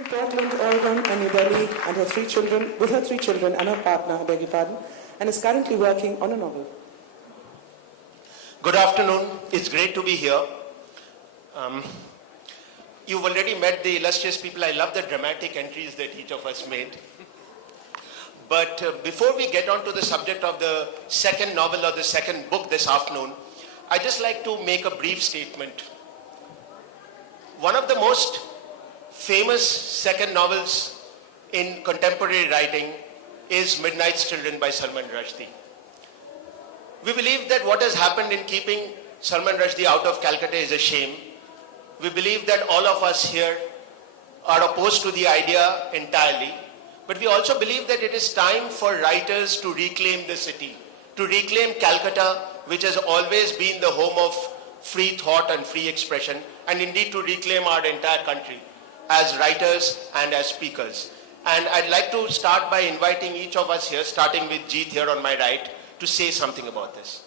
in Portland, Oregon and New Delhi and her 3 children, with her 3 children and her partner, I beg your pardon, and is currently working on a novel. Good afternoon. It's great to be here. You've already met the illustrious people. I love the dramatic entries that each of us made. But before we get on to the subject of the second novel or the second book this afternoon, I'd just like to make a brief statement. One of the most famous second novels in contemporary writing is Midnight's Children by Salman Rushdie. We believe that what has happened in keeping Salman Rushdie out of Calcutta is a shame. We believe that all of us here are opposed to the idea entirely, but we also believe that it is time for writers to reclaim the city, to reclaim Calcutta, which has always been the home of free thought and free expression, and indeed to reclaim our entire country as writers and as speakers. And I'd like to start by inviting each of us here, starting with Jeet here on my right, to say something about this.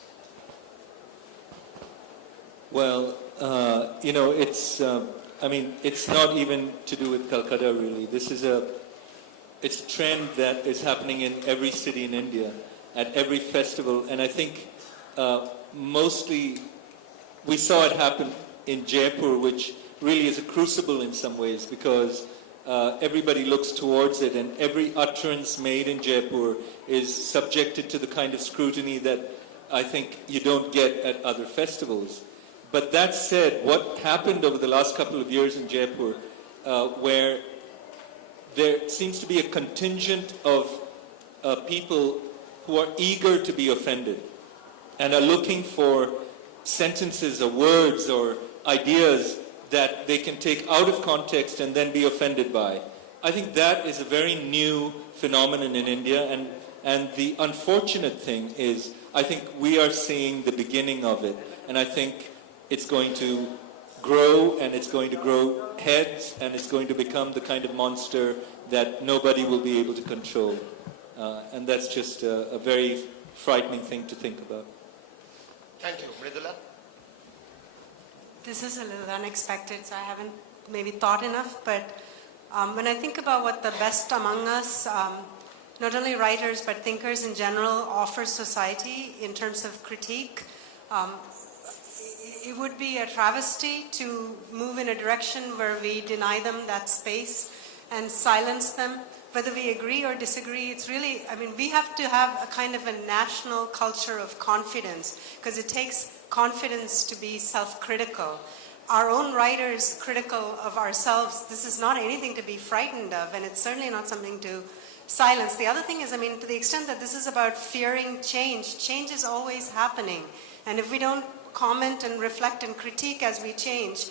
Well, it's not even to do with Calcutta really. It's a trend that is happening in every city in India, at every festival, and I think mostly we saw it happen in Jaipur, which really is a crucible in some ways, because everybody looks towards it, and every utterance made in Jaipur is subjected to the kind of scrutiny that I think you don't get at other festivals. But that said, what happened over the last couple of years in Jaipur, where there seems to be a contingent of people who are eager to be offended and are looking for sentences or words or ideas that they can take out of context and then be offended by. I think that is a very new phenomenon in India, and the unfortunate thing is I think we are seeing the beginning of it, and I think it's going to grow, and it's going to grow heads, and it's going to become the kind of monster that nobody will be able to control. And that's just a very frightening thing to think about. Thank you. Mridula? This is a little unexpected, so I haven't maybe thought enough, but when I think about what the best among us, not only writers but thinkers in general, offer society in terms of critique, it would be a travesty to move in a direction where we deny them that space and silence them. Whether we agree or disagree, it's really, we have to have a kind of a national culture of confidence, because it takes confidence to be self-critical. Our own writers critical of ourselves, this is not anything to be frightened of, and it's certainly not something to silence. The other thing is, to the extent that this is about fearing change, change is always happening. And if we don't comment and reflect and critique as we change,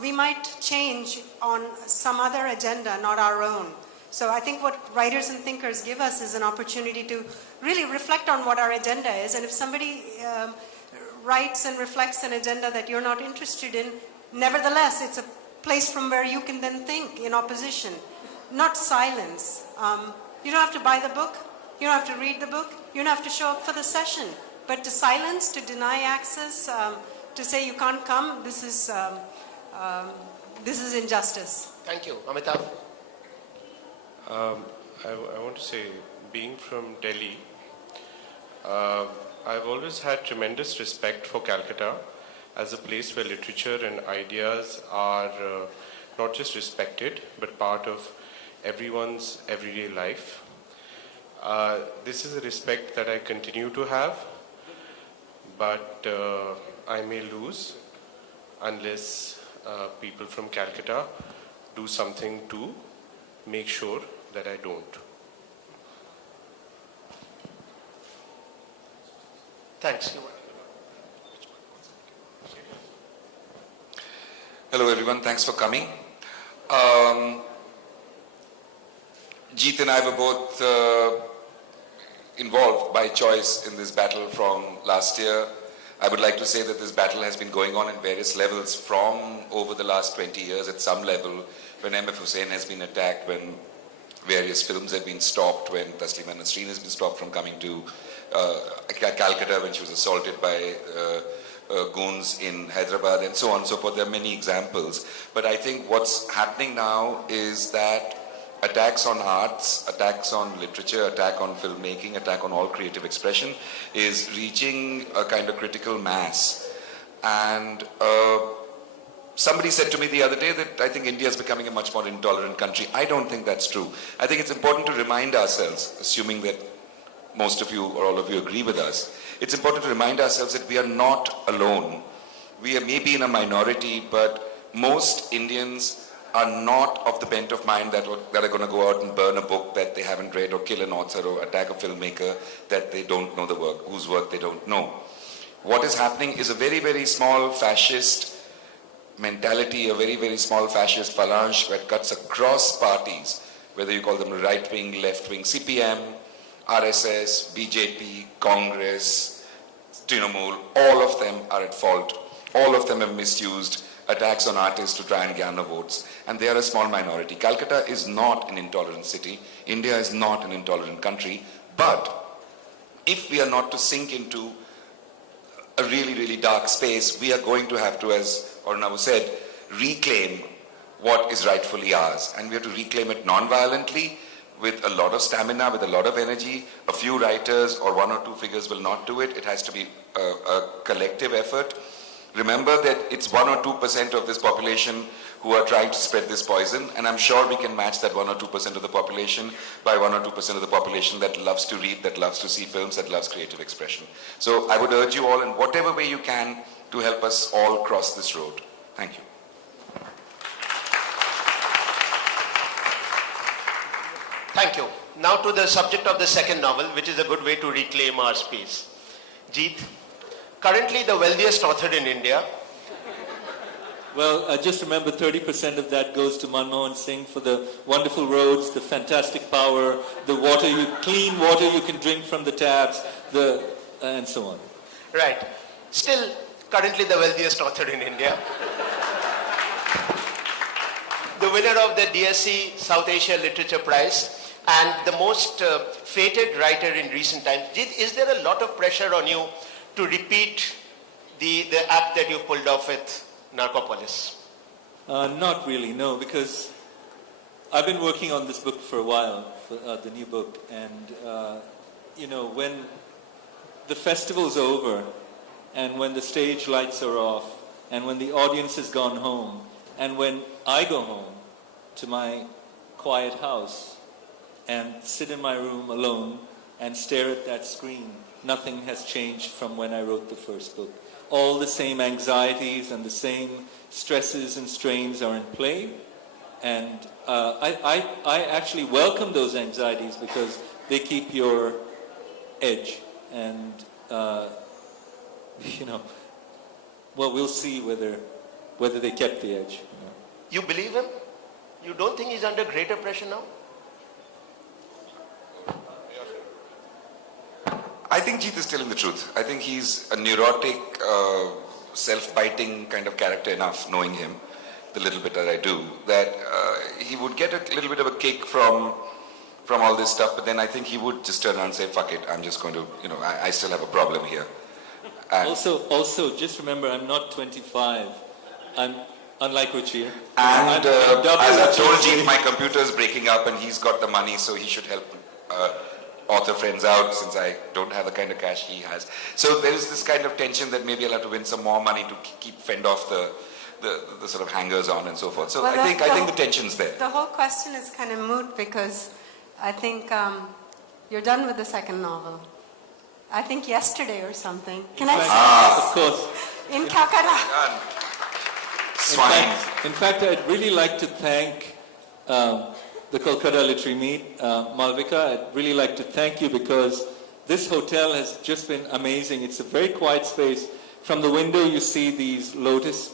we might change on some other agenda, not our own. So I think what writers and thinkers give us is an opportunity to really reflect on what our agenda is. And if somebody writes and reflects an agenda that you're not interested in, nevertheless, it's a place from where you can then think in opposition, not silence. You don't have to buy the book, you don't have to read the book, you don't have to show up for the session. But to silence, to deny access, to say you can't come, this is injustice. Thank you. Amitabha? I want to say, being from Delhi, I've always had tremendous respect for Calcutta as a place where literature and ideas are not just respected, but part of everyone's everyday life. This is a respect that I continue to have, but I may lose unless people from Calcutta do something to make sure that I don't. Thanks. Hello everyone, thanks for coming. Jeet and I were both involved by choice in this battle from last year. I would like to say that this battle has been going on in various levels from over the last 20 years at some level, when M.F. Hussain has been attacked, when various films have been stopped, when Taslima Nasreen has been stopped from coming to Calcutta, when she was assaulted by goons in Hyderabad and so on and so forth. There are many examples. But I think what's happening now is that attacks on arts, attacks on literature, attack on filmmaking, attack on all creative expression is reaching a kind of critical mass. And somebody said to me the other day that I think India is becoming a much more intolerant country. I don't think that's true. I think it's important to remind ourselves, assuming that most of you or all of you agree with us, it's important to remind ourselves that we are not alone. We are maybe in a minority, but most Indians are not of the bent of mind that are going to go out and burn a book that they haven't read, or kill an author, or attack a filmmaker that they don't know the work, whose work they don't know. What is happening is a very, very small fascist mentality, a very, very small fascist phalange that cuts across parties, whether you call them right-wing, left-wing, CPM, RSS, BJP, Congress, Trinamool, all of them are at fault. All of them have misused attacks on artists to try and garner votes. And they are a small minority. Calcutta is not an intolerant city. India is not an intolerant country. But if we are not to sink into a really, really dark space, we are going to have to, as Arunava said, reclaim what is rightfully ours. And we have to reclaim it non-violently, with a lot of stamina, with a lot of energy. A few writers or one or two figures will not do it. It has to be a collective effort. Remember that it's 1 or 2% of this population who are trying to spread this poison, and I'm sure we can match that 1 or 2% of the population by 1 or 2% of the population that loves to read, that loves to see films, that loves creative expression. So I would urge you all in whatever way you can to help us all cross this road. Thank you. Thank you. Now to the subject of the second novel, which is a good way to reclaim our space. Jeet, currently the wealthiest author in India. Well, just remember 30% of that goes to Manmohan Singh for the wonderful roads, the fantastic power, the water, clean water you can drink from the taps, and so on. Right. Still, currently the wealthiest author in India. The winner of the DSC South Asia Literature Prize, and the most fated writer in recent times. Is there a lot of pressure on you to repeat the act that you pulled off with Narcopolis? Not really, no, because I've been working on this book for a while, for the new book, and when the festival's over, and when the stage lights are off, and when the audience has gone home, and when I go home to my quiet house and sit in my room alone and stare at that screen, nothing has changed from when I wrote the first book. All the same anxieties and the same stresses and strains are in play, and I actually welcome those anxieties because they keep your edge, and well, we'll see whether they kept the edge. You believe him? You don't think he's under greater pressure now? I think Jeet is telling the truth. I think he's a neurotic, self-biting kind of character enough, knowing him, the little bit that I do, that he would get a little bit of a kick from all this stuff, but then I think he would just turn around and say, fuck it, I'm just going to, I still have a problem here. And also, just remember, I'm not 25. I'm unlike Ruchir. And as I've told Jeet, my computer is breaking up and he's got the money, so he should help author friends out, since I don't have the kind of cash he has. So there is this kind of tension that maybe I'll have to win some more money to fend off the sort of hangers on and so forth. So well, I think the tension's there. The whole question is kind of moot because I think you're done with the second novel. I think yesterday or something. Can I say of course. In Calcutta. Swine. In fact, I'd really like to thank the Kolkata Literary Meet, Malvika. I'd really like to thank you because this hotel has just been amazing. It's a very quiet space. From the window you see these lotus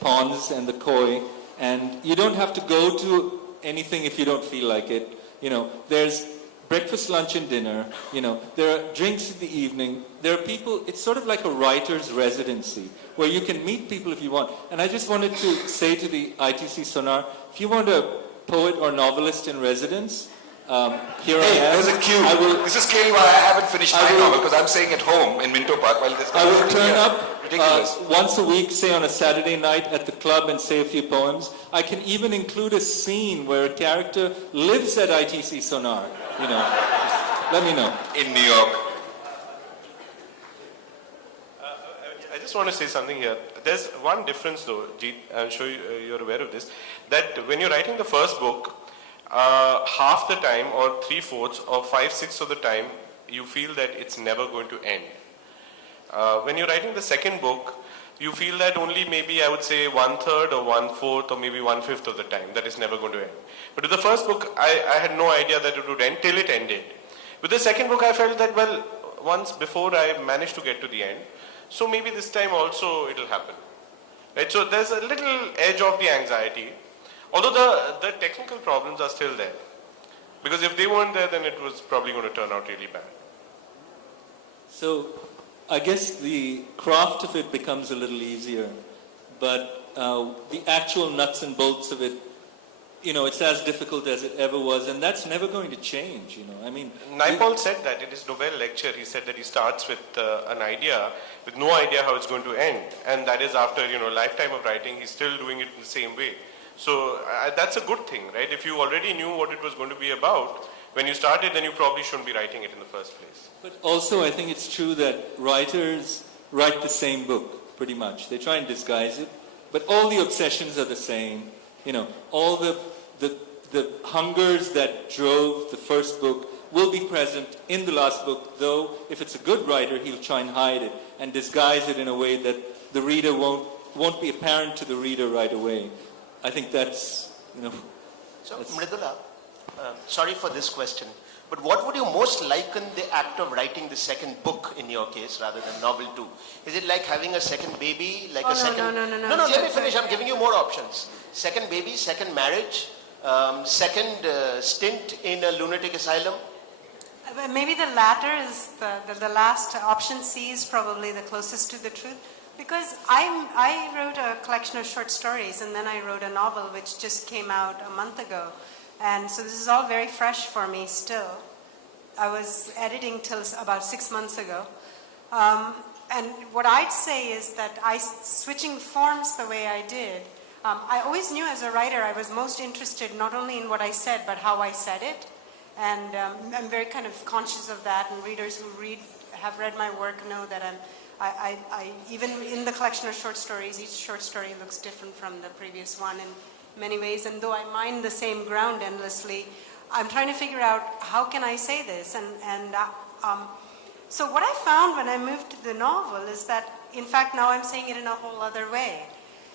ponds and the koi, and you don't have to go to anything if you don't feel like it. There's breakfast, lunch and dinner. There are drinks in the evening. There are people, it's sort of like a writer's residency where you can meet people if you want. And I just wanted to say to the ITC Sonar, if you want a poet or novelist in residence, here I am. There's a queue. This is clearly why I haven't finished my novel, because I'm staying at home in Minto Park while this I will turn up Ridiculous. once a week, say on a Saturday night at the club and say a few poems. I can even include a scene where a character lives at ITC Sonar, you know. Let me know. In New York. I just want to say something here. There's one difference though, Jeet, I'm sure you're aware of this, that when you're writing the first book, half the time or 3/4 or 5/6 of the time, you feel that it's never going to end. When you're writing the second book, you feel that only maybe I would say 1/3 or 1/4 or maybe 1/5 of the time that it's never going to end. But with the first book, I had no idea that it would end till it ended. With the second book, I felt that, well, once before I managed to get to the end, so maybe this time also it'll happen. Right? So there's a little edge of the anxiety, although the technical problems are still there. Because if they weren't there, then it was probably going to turn out really bad. So I guess the craft of it becomes a little easier, but the actual nuts and bolts of it, you know, it's as difficult as it ever was, and that's never going to change, you know. I mean, Naipaul said that in his Nobel lecture. He said that he starts with an idea, with no idea how it's going to end, and that is after, you know, a lifetime of writing, he's still doing it in the same way. So that's a good thing, right? If you already knew what it was going to be about, when you started, then you probably shouldn't be writing it in the first place. but also I think it's true that writers write the same book, pretty much. They try and disguise it, but all the obsessions are the same. You know, all the hungers that drove the first book will be present in the last book, though if it's a good writer, he'll try and hide it and disguise it in a way that the reader won't be apparent to the reader right away. I think that's, you know... So, Mridula, sorry for this question, but what would you most liken the act of writing the second book in your case rather than novel 2? Is it like having a second baby, like Oh, a second... no. No, let me finish. I'm giving you more options. Second baby, second marriage, second stint in a lunatic asylum. Maybe the latter is the last option. C is probably the closest to the truth. Because I wrote a collection of short stories and then I wrote a novel which just came out a month ago. And so this is all very fresh for me still. I was editing till about 6 months ago. And what I'd say is that switching forms the way I did, I always knew as a writer I was most interested not only in what I said but how I said it. And I'm very kind of conscious of that, and readers who have read my work know that I even in the collection of short stories, each short story looks different from the previous one in many ways. And though I mine the same ground endlessly, I'm trying to figure out how can I say this. So what I found when I moved to the novel is that, in fact, now I'm saying it in a whole other way.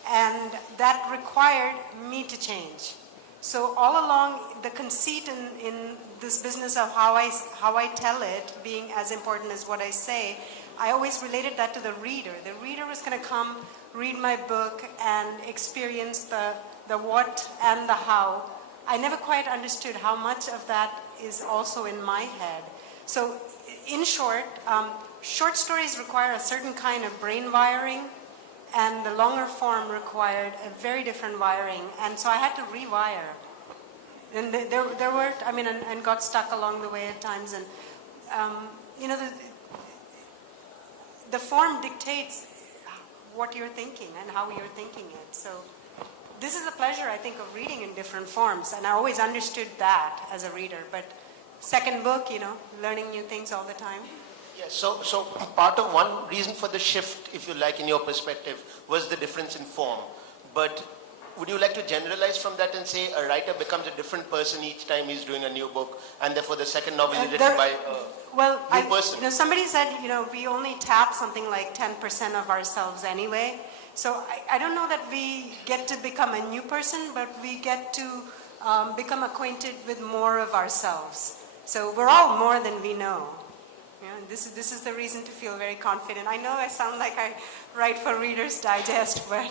And that required me to change. So all along, the conceit in this business of how I tell it being as important as what I say, I always related that to the reader. The reader was going to come, read my book, and experience the what and the how. I never quite understood how much of that is also in my head. So in short, short stories require a certain kind of brain wiring, and the longer form required a very different wiring. And so I had to rewire. And there were, I mean, and got stuck along the way at times. And, you know, the form dictates what you're thinking and how you're thinking it. So this is the pleasure, I think, of reading in different forms. And I always understood that as a reader. But second book, you know, learning new things all the time. Yes, so part of one reason for the shift, if you like, in your perspective, was the difference in form. But would you like to generalize from that and say a writer becomes a different person each time he's doing a new book, and therefore the second novel is written by a new person? You know, somebody said, you know, we only tap something like 10% of ourselves anyway. So I don't know that we get to become a new person, but we get to become acquainted with more of ourselves. So we're all more than we know. You know, this is the reason to feel very confident. I know I sound like I write for Reader's Digest, but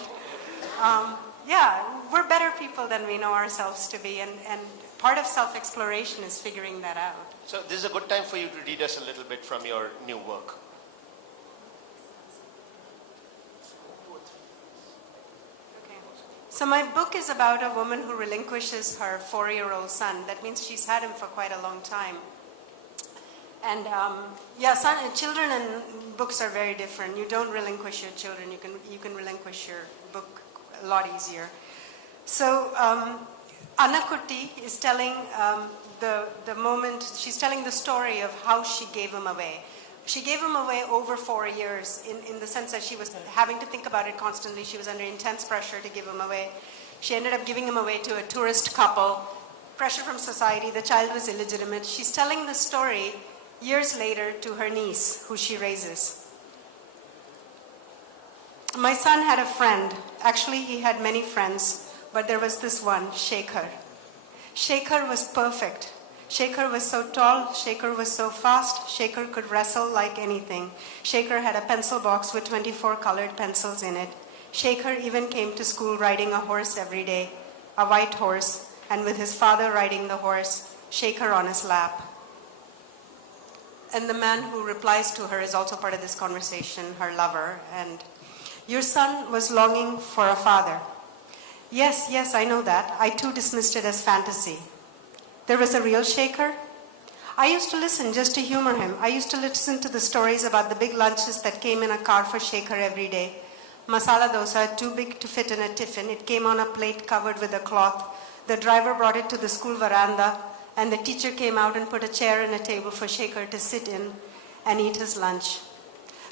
yeah, we're better people than we know ourselves to be, and part of self-exploration is figuring that out. So this is a good time for you to read us a little bit from your new work. Okay. So my book is about a woman who relinquishes her 4-year-old son. That means she's had him for quite a long time. And children and books are very different. You don't relinquish your children. You can relinquish your book a lot easier. So Anna Kutti is telling the moment, she's telling the story of how she gave him away. She gave him away over 4 years in the sense that she was having to think about it constantly. She was under intense pressure to give him away. She ended up giving him away to a tourist couple. Pressure from society, the child was illegitimate. She's telling the story years later to her niece, who she raises. My son had a friend. Actually, he had many friends, but there was this one, Shekhar. Shekhar was perfect. Shekhar was so tall, Shekhar was so fast, Shekhar could wrestle like anything. Shekhar had a pencil box with 24 colored pencils in it. Shekhar even came to school riding a horse every day, a white horse, and with his father riding the horse, Shekhar on his lap. And the man who replies to her is also part of this conversation, her lover. And your son was longing for a father. Yes, yes, I know that. I too dismissed it as fantasy. There was a real Shekhar. I used to listen just to humor him. I used to listen to the stories about the big lunches that came in a car for Shekhar every day. Masala dosa, too big to fit in a tiffin. It came on a plate covered with a cloth. The driver brought it to the school veranda, and the teacher came out and put a chair and a table for Shekhar to sit in and eat his lunch.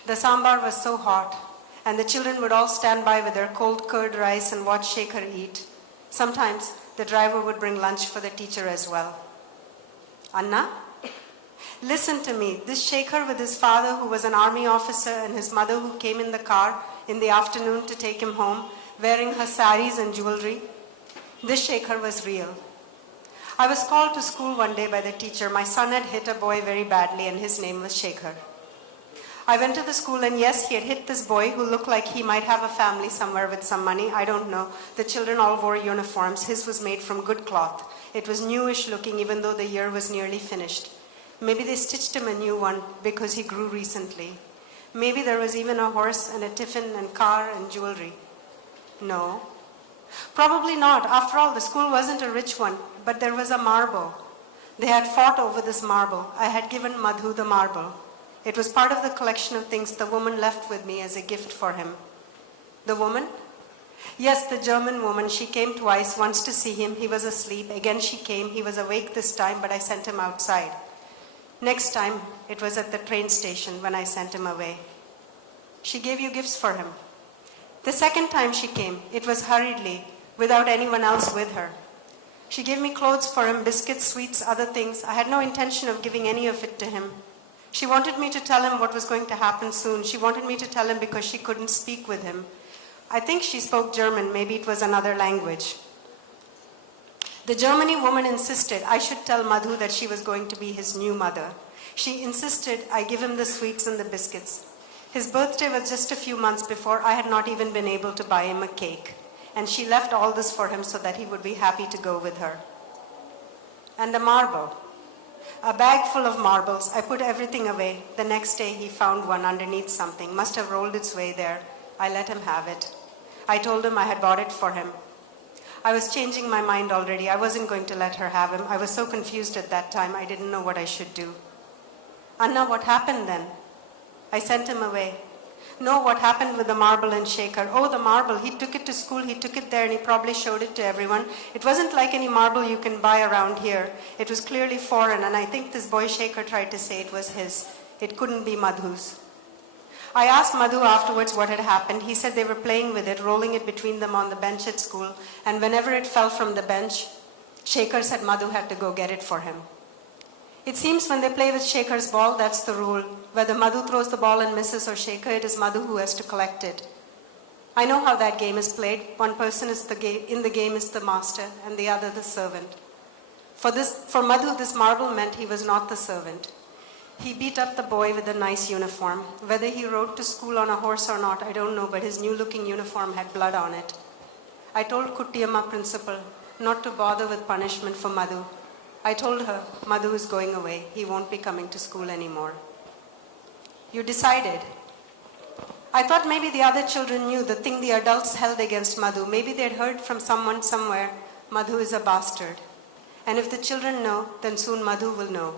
The sambar was so hot, and the children would all stand by with their cold curd rice and watch Shekhar eat. Sometimes the driver would bring lunch for the teacher as well. Anna, listen to me. This Shekhar with his father, who was an army officer, and his mother, who came in the car in the afternoon to take him home, wearing her saris and jewelry. This Shekhar was real. I was called to school one day by the teacher. My son had hit a boy very badly, and his name was Shekhar. I went to the school, and yes, he had hit this boy who looked like he might have a family somewhere with some money. I don't know. The children all wore uniforms. His was made from good cloth. It was newish looking, even though the year was nearly finished. Maybe they stitched him a new one because he grew recently. Maybe there was even a horse and a tiffin and car and jewelry. No. Probably not. After all, the school wasn't a rich one, but there was a marble. They had fought over this marble. I had given Madhu the marble. It was part of the collection of things the woman left with me as a gift for him. The woman? Yes, the German woman. She came twice, once to see him. He was asleep. Again she came. He was awake this time, but I sent him outside. Next time, it was at the train station when I sent him away. She gave you gifts for him. The second time she came, it was hurriedly, without anyone else with her. She gave me clothes for him, biscuits, sweets, other things. I had no intention of giving any of it to him. She wanted me to tell him what was going to happen soon. She wanted me to tell him because she couldn't speak with him. I think she spoke German. Maybe it was another language. The Germany woman insisted I should tell Madhu that she was going to be his new mother. She insisted I give him the sweets and the biscuits. His birthday was just a few months before. I had not even been able to buy him a cake. And she left all this for him so that he would be happy to go with her. And a marble. A bag full of marbles. I put everything away. The next day he found one underneath something. Must have rolled its way there. I let him have it. I told him I had bought it for him. I was changing my mind already. I wasn't going to let her have him. I was so confused at that time. I didn't know what I should do. Anna, what happened then? I sent him away. No, what happened with the marble and Shekhar? Oh, the marble. He took it to school. He took it there and he probably showed it to everyone. It wasn't like any marble you can buy around here. It was clearly foreign, and I think this boy Shekhar tried to say it was his. It couldn't be Madhu's. I asked Madhu afterwards what had happened. He said they were playing with it, rolling it between them on the bench at school, and whenever it fell from the bench, Shekhar said Madhu had to go get it for him. It seems when they play with Shekhar's ball, that's the rule. Whether Madhu throws the ball and misses or Shekhar, it is Madhu who has to collect it. I know how that game is played. One person is in the game is the master, and the other the servant. For Madhu, this marble meant he was not the servant. He beat up the boy with a nice uniform. Whether he rode to school on a horse or not, I don't know, but his new-looking uniform had blood on it. I told Kuttiyamma principal not to bother with punishment for Madhu. I told her, Madhu is going away. He won't be coming to school anymore. You decided. I thought maybe the other children knew the thing the adults held against Madhu. Maybe they'd heard from someone somewhere, Madhu is a bastard. And if the children know, then soon Madhu will know.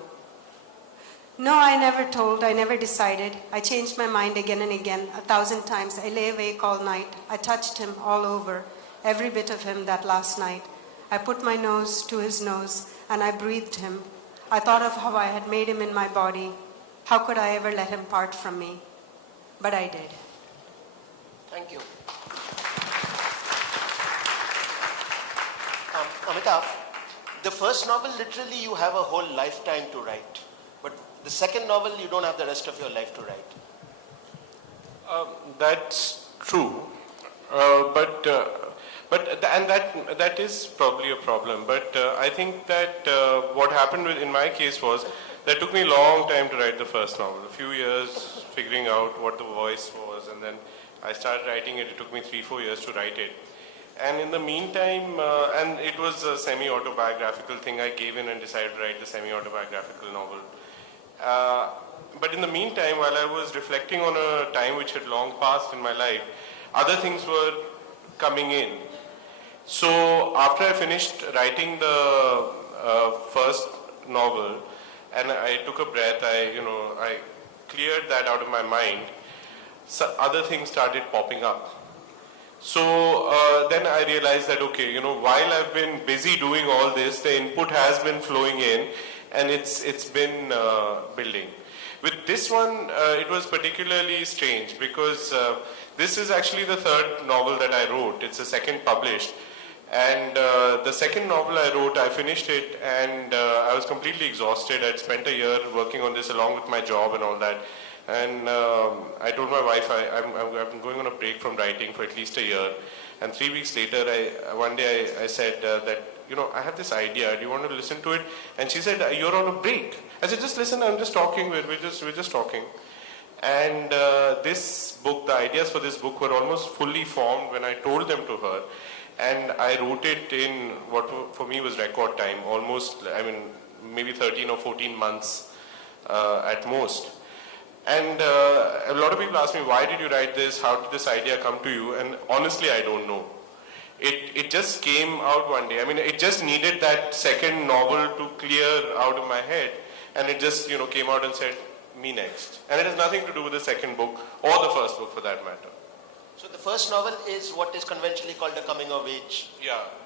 No, I never told, I never decided. I changed my mind again and again, 1,000 times. I lay awake all night. I touched him all over, every bit of him that last night. I put my nose to his nose and I breathed him. I thought of how I had made him in my body. How could I ever let him part from me? But I did. Thank you. Amitabh, the first novel, literally you have a whole lifetime to write. But the second novel, you don't have the rest of your life to write. That's true. And that is probably a problem. But I think that what happened in my case was that it took me a long time to write the first novel. A few years figuring out what the voice was, and then I started writing it. It took me 3-4 years to write it. And in the meantime, and it was a semi-autobiographical thing. I gave in and decided to write the semi-autobiographical novel. But in the meantime, while I was reflecting on a time which had long passed in my life, other things were coming in. So after I finished writing the first novel, and I took a breath, I cleared that out of my mind, so other things started popping up. So then I realized that, okay, while I've been busy doing all this, the input has been flowing in, and it's been building. With this one, it was particularly strange because this is actually the third novel that I wrote. It's the second published. And the second novel I wrote, I finished it, and I was completely exhausted. I'd spent a year working on this along with my job and all that. And I told my wife I've been going on a break from writing for at least a year. And 3 weeks later, one day I said that, I have this idea. Do you want to listen to it? And she said, you're on a break. I said, just listen. I'm just talking. We're just talking. And this book, the ideas for this book were almost fully formed when I told them to her. And I wrote it in what for me was record time, almost, maybe 13 or 14 months at most. And a lot of people ask me, why did you write this? How did this idea come to you? And honestly, I don't know. It just came out one day. It just needed that second novel to clear out of my head. And it just, came out and said, me next. And it has nothing to do with the second book or the first book for that matter. So the first novel is what is conventionally called a coming of age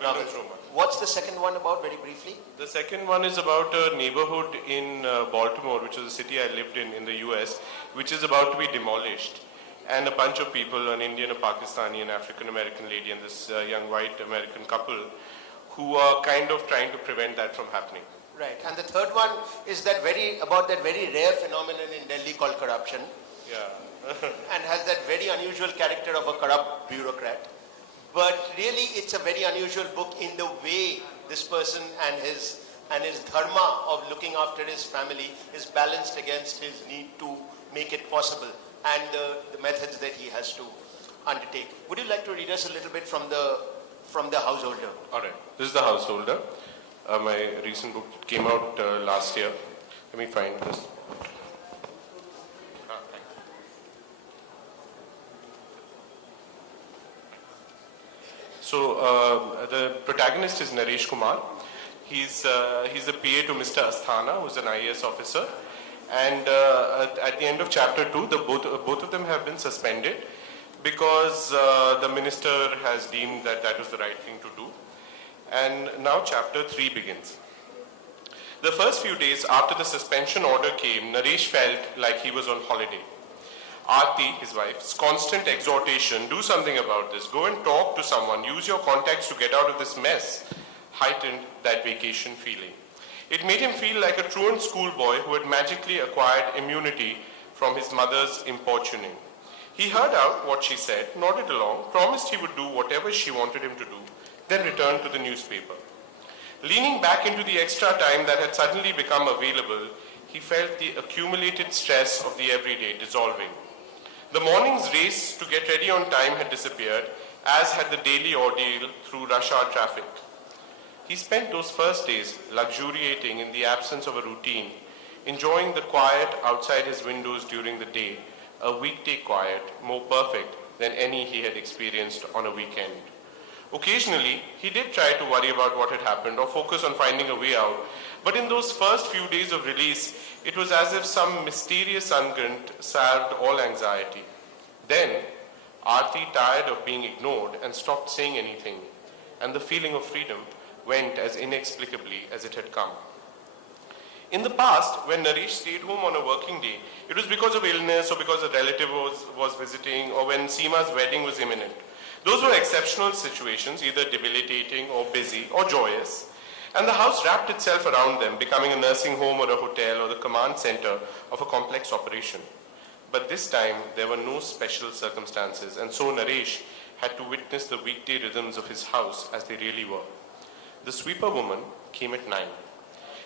novel. What's the second one about, very briefly? The second one is about a neighborhood in Baltimore, which is a city I lived in the US, which is about to be demolished. And a bunch of people, an Indian, a Pakistani, an African-American lady, and this young white American couple, who are kind of trying to prevent that from happening. Right. And the third one is about that very rare phenomenon in Delhi called corruption. Yeah. And has that very unusual character of a corrupt bureaucrat. But really, it's a very unusual book in the way this person and his dharma of looking after his family is balanced against his need to make it possible and the methods that he has to undertake. Would you like to read us a little bit from the Householder? All right. This is The Householder. My recent book came out last year. Let me find this. So the protagonist is Naresh Kumar. He's a PA to Mr. Asthana, who's an IAS officer. And at the end of chapter 2, both of them have been suspended because the minister has deemed that was the right thing to do. And now chapter 3 begins. The first few days after the suspension order came, Naresh felt like he was on holiday. Aarti, his wife's constant exhortation, do something about this, go and talk to someone, use your contacts to get out of this mess, heightened that vacation feeling. It made him feel like a truant schoolboy who had magically acquired immunity from his mother's importuning. He heard out what she said, nodded along, promised he would do whatever she wanted him to do, then returned to the newspaper. Leaning back into the extra time that had suddenly become available, he felt the accumulated stress of the everyday dissolving. The morning's race to get ready on time had disappeared, as had the daily ordeal through rush hour traffic. He spent those first days luxuriating in the absence of a routine, enjoying the quiet outside his windows during the day, a weekday quiet more perfect than any he had experienced on a weekend. Occasionally, he did try to worry about what had happened or focus on finding a way out, but in those first few days of release, it was as if some mysterious unguent salved all anxiety. Then, Aarti tired of being ignored and stopped saying anything, and the feeling of freedom went as inexplicably as it had come. In the past, when Naresh stayed home on a working day, it was because of illness or because a relative was visiting or when Seema's wedding was imminent. Those were exceptional situations, either debilitating or busy or joyous, and the house wrapped itself around them, becoming a nursing home or a hotel or the command center of a complex operation. But this time, there were no special circumstances, and so Naresh had to witness the weekday rhythms of his house as they really were. The sweeper woman came at 9.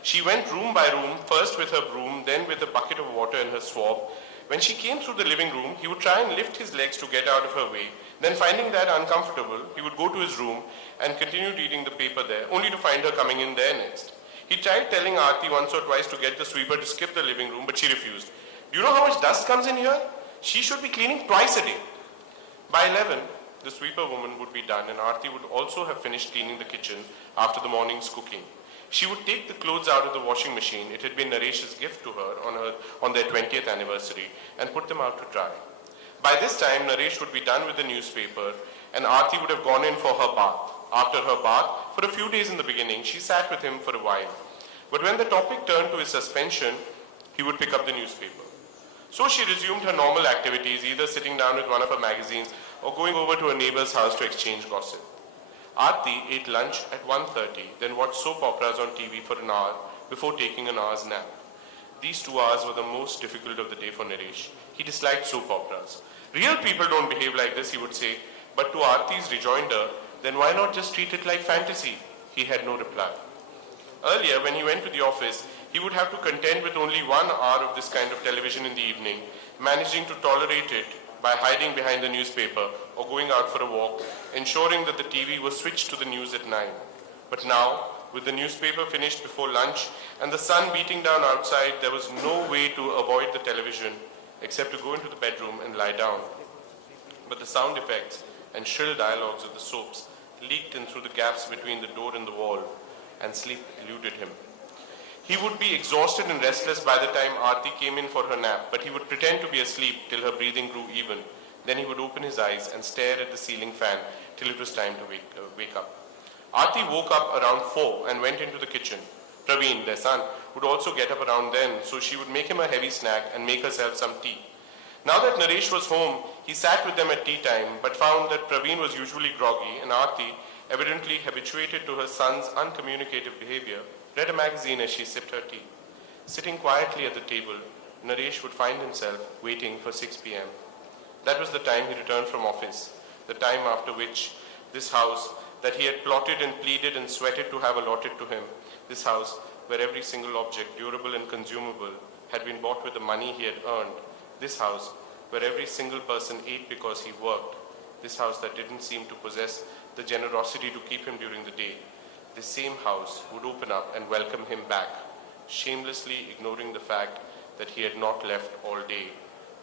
She went room by room, first with her broom, then with a bucket of water and her swab. When she came through the living room, he would try and lift his legs to get out of her way. Then, finding that uncomfortable, he would go to his room and continue reading the paper there, only to find her coming in there next. He tried telling Aarti once or twice to get the sweeper to skip the living room, but she refused. Do you know how much dust comes in here? She should be cleaning twice a day. By 11, the sweeper woman would be done, and Aarti would also have finished cleaning the kitchen after the morning's cooking. She would take the clothes out of the washing machine, it had been Naresh's gift to her on their 20th anniversary, and put them out to dry. By this time, Naresh would be done with the newspaper, and Aarti would have gone in for her bath. After her bath, for a few days in the beginning, she sat with him for a while. But when the topic turned to his suspension, he would pick up the newspaper. So she resumed her normal activities, either sitting down with one of her magazines or going over to a neighbor's house to exchange gossip. Aarti ate lunch at 1:30, then watched soap operas on TV for an hour before taking an hour's nap. These 2 hours were the most difficult of the day for Naresh. He disliked soap operas. Real people don't behave like this, he would say, but to Aarti's rejoinder, then why not just treat it like fantasy? He had no reply. Earlier, when he went to the office, he would have to contend with only 1 hour of this kind of television in the evening, managing to tolerate it by hiding behind the newspaper or going out for a walk, ensuring that the TV was switched to the news at 9. But now, with the newspaper finished before lunch and the sun beating down outside, there was no way to avoid the television except to go into the bedroom and lie down. But the sound effects and shrill dialogues of the soaps leaked in through the gaps between the door and the wall, and sleep eluded him. He would be exhausted and restless by the time Aarti came in for her nap, but he would pretend to be asleep till her breathing grew even. Then he would open his eyes and stare at the ceiling fan till it was time to wake up. Aarti woke up around 4 and went into the kitchen. Praveen, their son, would also get up around then, so she would make him a heavy snack and make herself some tea. Now that Naresh was home, he sat with them at tea time, but found that Praveen was usually groggy, and Aarti, evidently habituated to her son's uncommunicative behavior, read a magazine as she sipped her tea. Sitting quietly at the table, Naresh would find himself waiting for 6 p.m. That was the time he returned from office, the time after which this house that he had plotted and pleaded and sweated to have allotted to him, this house where every single object, durable and consumable, had been bought with the money he had earned, this house where every single person ate because he worked, this house that didn't seem to possess the generosity to keep him during the day, this same house would open up and welcome him back, shamelessly ignoring the fact that he had not left all day.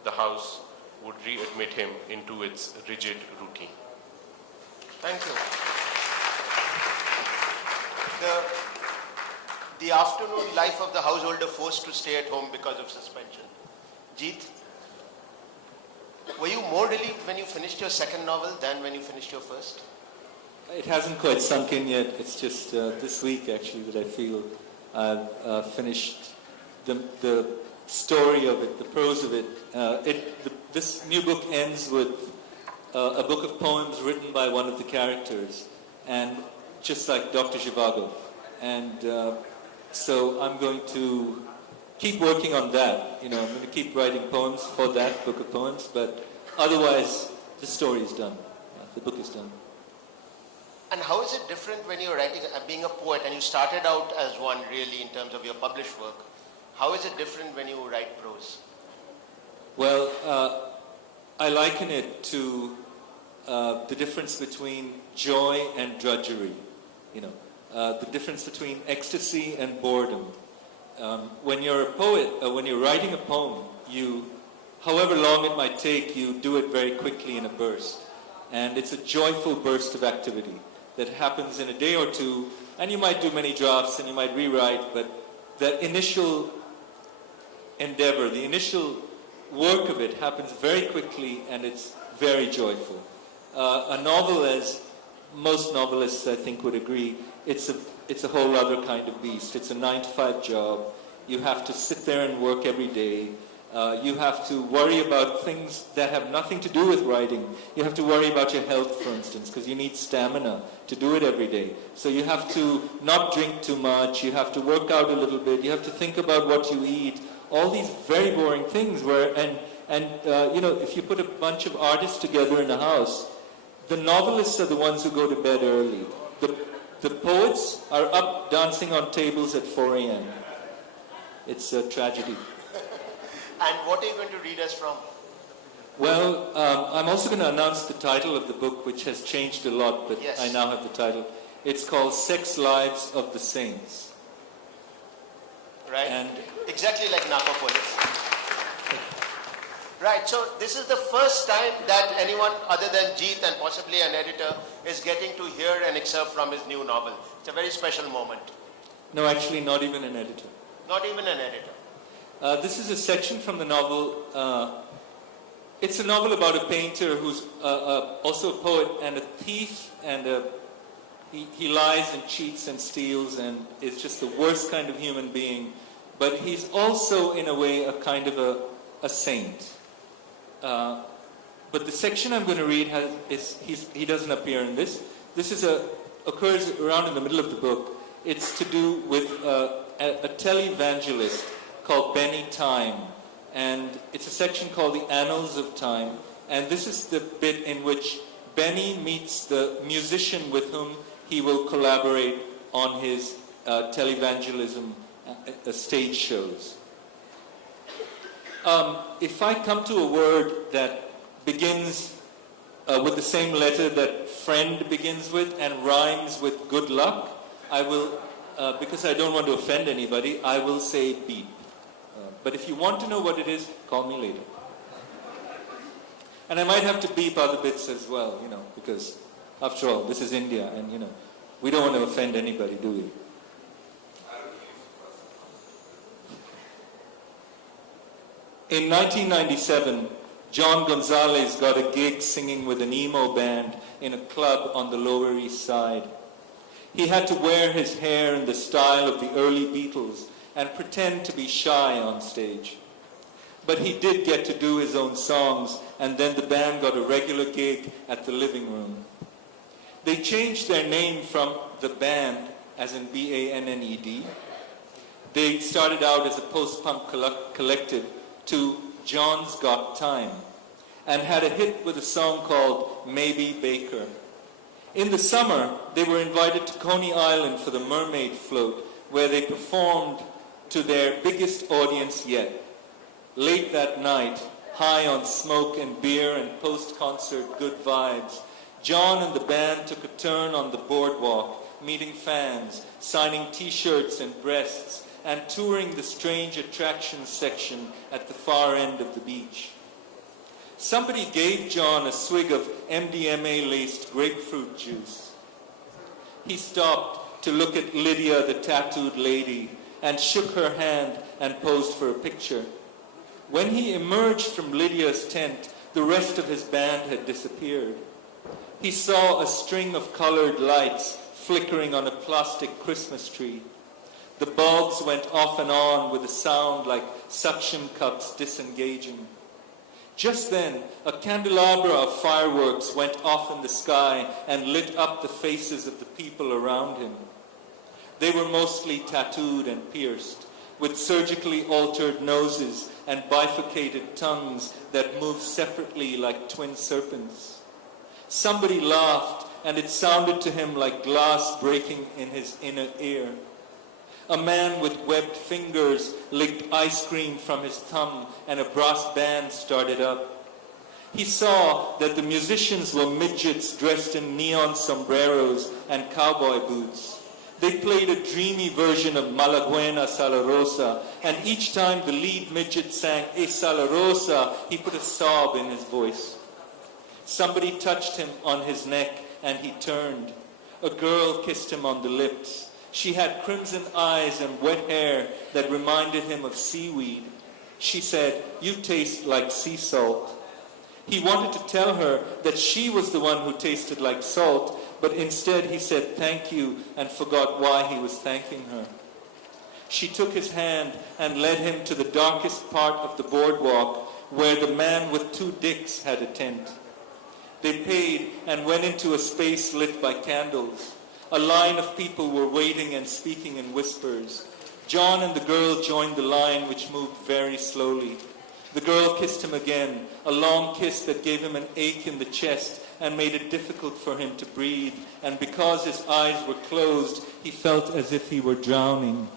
The house would readmit him into its rigid routine. Thank you. The afternoon life of the householder forced to stay at home because of suspension. Jeet, were you more relieved when you finished your second novel than when you finished your first? It hasn't quite sunk in yet. It's just this week, actually, that I feel I've finished the story of it, the prose of it. This new book ends with a book of poems written by one of the characters, and just like Dr. Zhivago. And so I'm going to keep working on that. I'm going to keep writing poems for that book of poems, but otherwise the story is done. The book is done. And how is it different when you're writing, being a poet, and you started out as one really in terms of your published work? How is it different when you write prose? Well, I liken it to the difference between joy and drudgery. The difference between ecstasy and boredom. When you're a poet, when you're writing a poem, however long it might take, you do it very quickly in a burst. And it's a joyful burst of activity. that happens in a day or two, and you might do many drafts and you might rewrite, but that initial endeavor, the initial work of it happens very quickly and it's very joyful. A novel, as most novelists I think would agree, it's a whole other kind of beast. It's a 9-to-5 job. You have to sit there and work every day. You have to worry about things that have nothing to do with writing. You have to worry about your health, for instance, because you need stamina to do it every day. So you have to not drink too much. You have to work out a little bit. You have to think about what you eat. All these very boring things if you put a bunch of artists together in a house, the novelists are the ones who go to bed early. The poets are up dancing on tables at 4 a.m. It's a tragedy. And what are you going to read us from? Well, I'm also going to announce the title of the book, which has changed a lot, but Yes. I now have the title. It's called Sex Lives of the Saints. Right? And exactly like Narcopolis. Right, so this is the first time that anyone other than Jeet and possibly an editor is getting to hear an excerpt from his new novel. It's a very special moment. no, actually not even an editor. Not even an editor. This is a section from the novel. It's a novel about a painter who's also a poet and a thief, and he lies and cheats and steals and is just the worst kind of human being. But he's also, in a way, a kind of a saint. But the section I'm going to read he doesn't appear in this. This occurs around in the middle of the book. It's to do with a televangelist called Benny Time. And it's a section called The Annals of Time. And this is the bit in which Benny meets the musician with whom he will collaborate on his televangelism stage shows. If I come to a word that begins with the same letter that friend begins with and rhymes with good luck, I will, because I don't want to offend anybody, I will say beep. But if you want to know what it is, call me later. And I might have to beep other bits as well, because after all, this is India and, we don't want to offend anybody, do we? In 1997, John Gonzalez got a gig singing with an emo band in a club on the Lower East Side. He had to wear his hair in the style of the early Beatles and pretend to be shy on stage. But he did get to do his own songs, and then the band got a regular gig at the Living Room. They changed their name from The Band, as in B-A-N-N-E-D. They started out as a post-punk collective to John's Got Time, and had a hit with a song called Maybe Baker. In the summer, they were invited to Coney Island for the Mermaid Float, where they performed to their biggest audience yet. Late that night, high on smoke and beer and post-concert good vibes, John and the band took a turn on the boardwalk, meeting fans, signing t-shirts and breasts, and touring the strange attractions section at the far end of the beach. Somebody gave John a swig of MDMA-laced grapefruit juice. He stopped to look at Lydia, the tattooed lady, and shook her hand and posed for a picture. When he emerged from Lydia's tent, the rest of his band had disappeared. He saw a string of colored lights flickering on a plastic Christmas tree. The bulbs went off and on with a sound like suction cups disengaging. Just then, a candelabra of fireworks went off in the sky and lit up the faces of the people around him. They were mostly tattooed and pierced, with surgically altered noses and bifurcated tongues that moved separately like twin serpents. Somebody laughed, and it sounded to him like glass breaking in his inner ear. A man with webbed fingers licked ice cream from his thumb, and a brass band started up. He saw that the musicians were midgets dressed in neon sombreros and cowboy boots. They played a dreamy version of Malaguena Salarosa, and each time the lead midget sang E Salarosa, he put a sob in his voice. Somebody touched him on his neck, and he turned. a girl kissed him on the lips. She had crimson eyes and wet hair that reminded him of seaweed. She said, "You taste like sea salt." He wanted to tell her that she was the one who tasted like salt, but instead he said thank you and forgot why he was thanking her. She took his hand and led him to the darkest part of the boardwalk where the man with 2 dicks had a tent. They paid and went into a space lit by candles. A line of people were waiting and speaking in whispers. John and the girl joined the line, which moved very slowly. The girl kissed him again, a long kiss that gave him an ache in the chest and made it difficult for him to breathe. And because his eyes were closed, he felt as if he were drowning.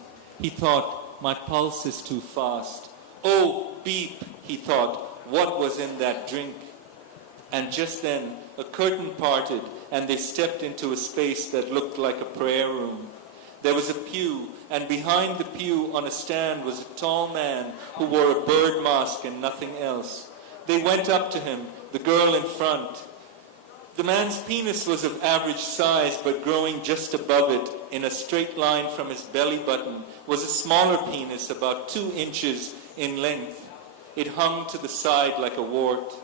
He thought, my pulse is too fast. Oh, beep, he thought, what was in that drink? And just then, a curtain parted and they stepped into a space that looked like a prayer room. There was a pew, and behind the pew on a stand was a tall man who wore a bird mask and nothing else. They went up to him, the girl in front. The man's penis was of average size, but growing just above it, in a straight line from his belly button, was a smaller penis about 2 inches in length. It hung to the side like a wart.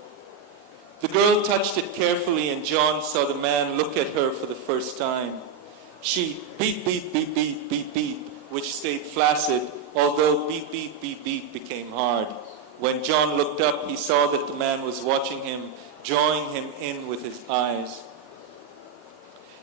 The girl touched it carefully, and John saw the man look at her for the first time. She beep, beep, beep, beep, beep, beep, which stayed flaccid, although beep, beep, beep, beep became hard. When John looked up, he saw that the man was watching him, drawing him in with his eyes.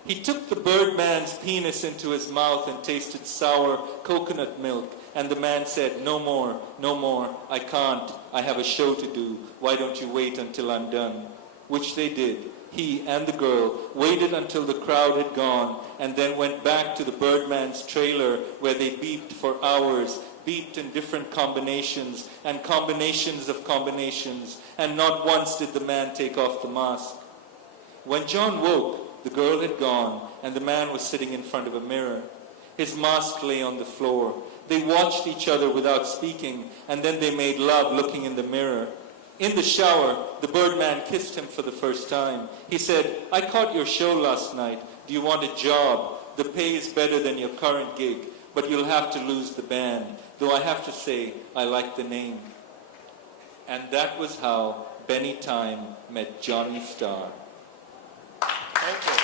He took the birdman's penis into his mouth and tasted sour coconut milk, and the man said, no more, I can't, I have a show to do, why don't you wait until I'm done? Which they did. He and the girl waited until the crowd had gone and then went back to the birdman's trailer where they beeped for hours, beeped in different combinations and combinations of combinations, and not once did the man take off the mask. When John woke, the girl had gone and the man was sitting in front of a mirror. His mask lay on the floor. They watched each other without speaking, and then they made love looking in the mirror. In the shower, the birdman kissed him for the first time. He said, I caught your show last night. Do you want a job? The pay is better than your current gig, but you'll have to lose the band. Though I have to say, I like the name. And that was how Benny Time met Johnny Starr. Thank you.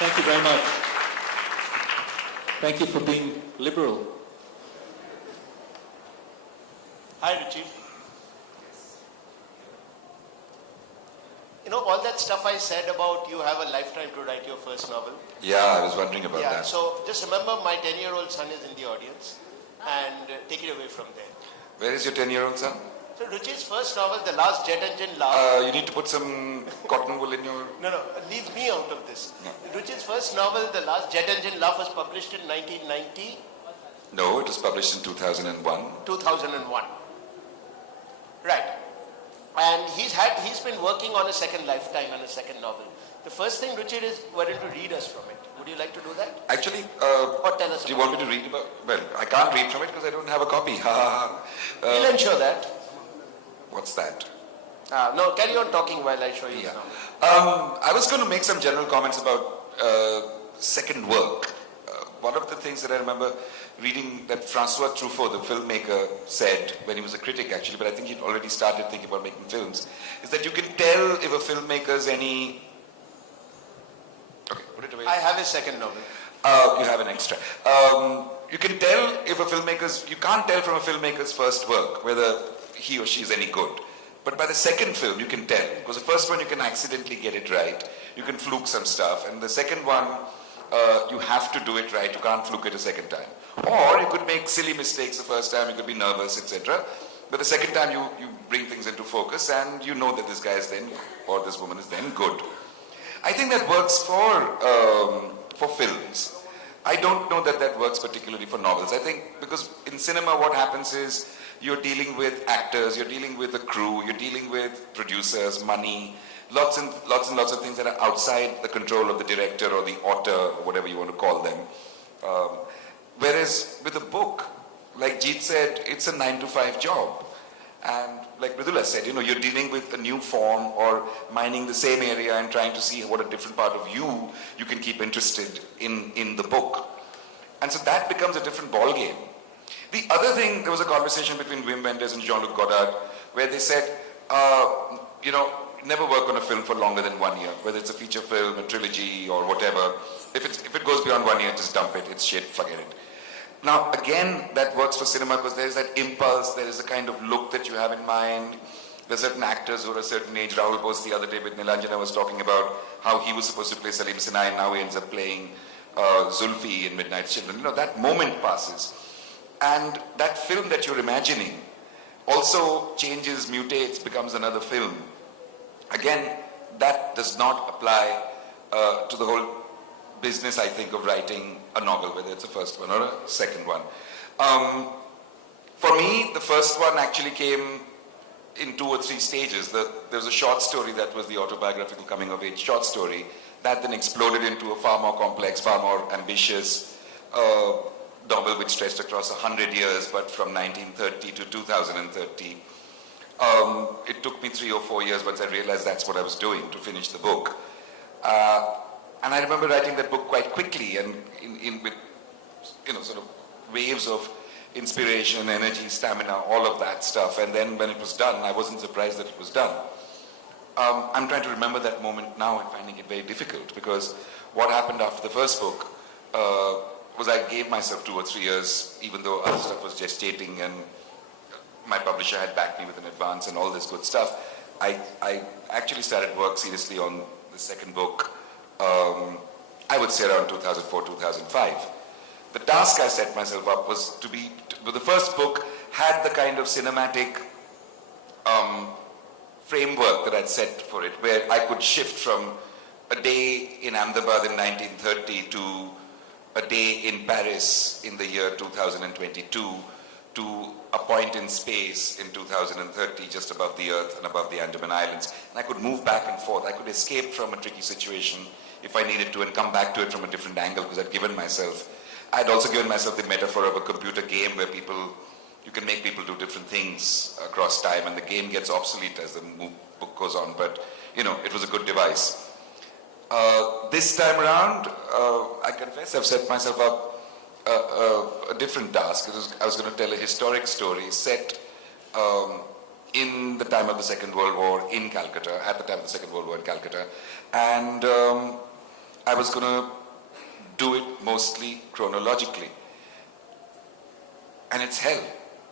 Thank you very much. Thank you for being liberal. Hi, Ruchi. You know, all that stuff I said about you have a lifetime to write your first novel. Yeah, I was wondering about Yeah, that. so just remember my 10-year-old son is in the audience and take it away from there. Where is your 10-year-old son? So Ruchi's first novel, The Last Jet Engine Laugh. You need to put some cotton wool in your... No, leave me out of this. No. Ruchi's first novel, The Last Jet Engine Laugh, was published in 1990. No, it was published in 2001. 2001. Right. And he's been working on a second lifetime and a second novel. The first thing, Ruchi, is why don't you read us from it? Would you like to do that? Actually, Or tell us do you want me to read about... Well, I can't read from it because I don't have a copy. We'll ensure that. What's that? No, carry on talking while I show you Yeah. now. I was going to make some general comments about second work. One of the things that I remember reading that Francois Truffaut, the filmmaker, said when he was a critic actually, but I think he'd already started thinking about making films, is that you can tell if a filmmaker's any... Okay, put it away. I have a second novel. You have an extra. You can tell if a filmmaker's... You can't tell from a filmmaker's first work whether he or she is any good. But by the second film, you can tell. Because the first one, you can accidentally get it right. You can fluke some stuff. And the second one, you have to do it right. You can't fluke it a second time. Or you could make silly mistakes the first time. You could be nervous, etc. But the second time, you bring things into focus and you know that this guy is then, or this woman is then good. I think that works for films. I don't know that that works particularly for novels. I think because in cinema what happens is you're dealing with actors, you're dealing with a crew, you're dealing with producers, money, lots and lots of things that are outside the control of the director or the author, or whatever you want to call them. Whereas with a book, like Jeet said, it's a 9-to-5 job. And like Mridula said, you're dealing with a new form or mining the same area and trying to see what a different part of you can keep interested in the book. And so that becomes a different ball game. The other thing, there was a conversation between Wim Wenders and Jean-Luc Godard where they said, never work on a film for longer than 1 year, whether it's a feature film, a trilogy, or whatever. If it goes beyond 1 year, just dump it. It's shit, forget it. Now, again, that works for cinema because there is that impulse, there is a kind of look that you have in mind. There are certain actors who are a certain age. Rahul Bose the other day with Nilanjana was talking about how he was supposed to play Salim Sinha and now he ends up playing Zulfi in Midnight Children. That moment passes. And that film that you're imagining also changes, mutates, becomes another film. Again, that does not apply to the whole business, I think, of writing a novel, whether it's a first one or a second one. For me, the first one actually came in 2 or 3 stages. There was a short story that was the autobiographical coming-of-age short story that then exploded into a far more complex, far more ambitious novel which stretched across 100 years, but from 1930 to 2030. It took me 3 or 4 years once I realized that's what I was doing to finish the book. And I remember writing that book quite quickly and with sort of waves of inspiration, energy, stamina, all of that stuff. And then when it was done, I wasn't surprised that it was done. I'm trying to remember that moment now and finding it very difficult because what happened after the first book was I gave myself 2 or 3 years, even though other stuff was gestating and my publisher had backed me with an advance and all this good stuff. I actually started work seriously on the second book, I would say around 2004, 2005. The task I set myself up was the first book had the kind of cinematic framework that I'd set for it, where I could shift from a day in Ahmedabad in 1930 to a day in Paris in the year 2022 to a point in space in 2030 just above the Earth and above the Andaman Islands. And I could move back and forth. I could escape from a tricky situation if I needed to and come back to it from a different angle because I'd also given myself the metaphor of a computer game where you can make people do different things across time and the game gets obsolete as the book goes on, but it was a good device. This time around, I confess I've set myself up a different task. I was going to tell a historic story set in the time of the Second World War in Calcutta, at the time of the Second World War in Calcutta, and I was going to do it mostly chronologically. And it's hell,